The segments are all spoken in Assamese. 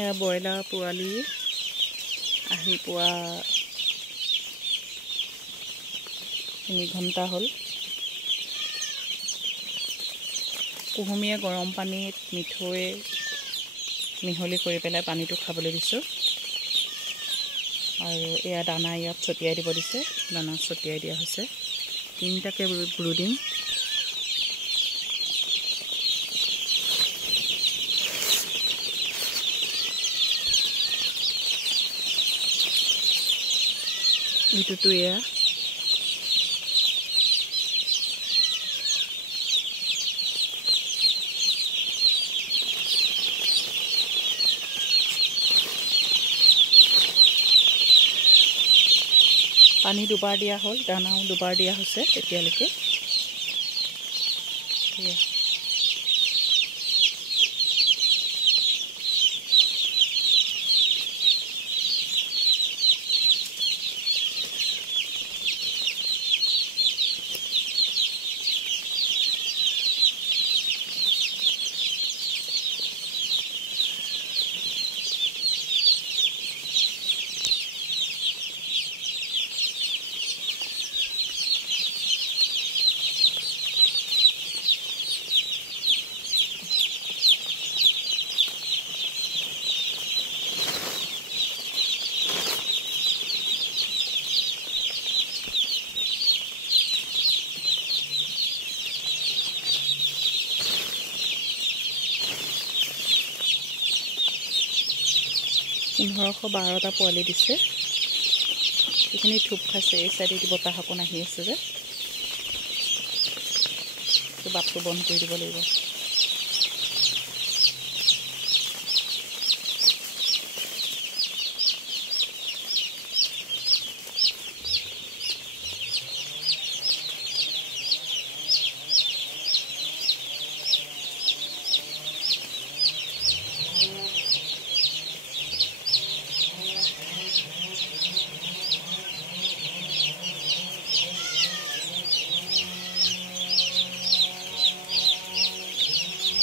এয়া ব্ৰইলাৰ পোৱালি আহি পোৱা 3 ঘণ্টা হ'ল। কুহুমীয়া গৰম পানীত মিঠৈ মিহলি কৰি পেলাই পানীটো খাবলৈ দিছোঁ। আৰু এয়া দানা ইয়াত ছটিয়াই দিব দিছে। দানা ছটিয়াই দিয়া হৈছে। 3টাকে ব্ৰুডিং। ইটোতো এয়া পানী দুবাৰ দিয়া হ'ল, দানাও দুবাৰ দিয়া হৈছে এতিয়ালৈকে। পোন্ধৰশ 12টা পোৱালি দিছে। এইখিনি থুপ খাইছে। এই চাইডেদি বতাহ অকণ আহি আছে যে, বাটটো বন্ধ কৰি দিব লাগিব।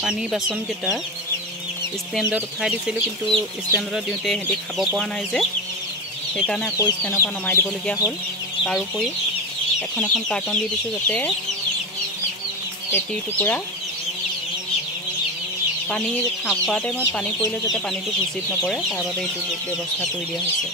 পানী বাচনকেইটা ষ্টেণ্ডত উঠাই দিছিলোঁ, কিন্তু ষ্টেণ্ডত দিওঁতে সিহঁতি খাব পৰা নাই যে, সেইকাৰণে আকৌ ষ্টেণ্ডৰ পৰা নমাই দিবলগীয়া হ'ল। তাৰোপৰি এখন কাৰ্টন দি দিছোঁ, যাতে পেটিৰ টুকুৰা পানী খোৱা টাইমত পানী পৰিলে যাতে পানীটো ভুচিত নপৰে, তাৰ বাবে এইটো ব্যৱস্থা কৰি দিয়া হৈছে।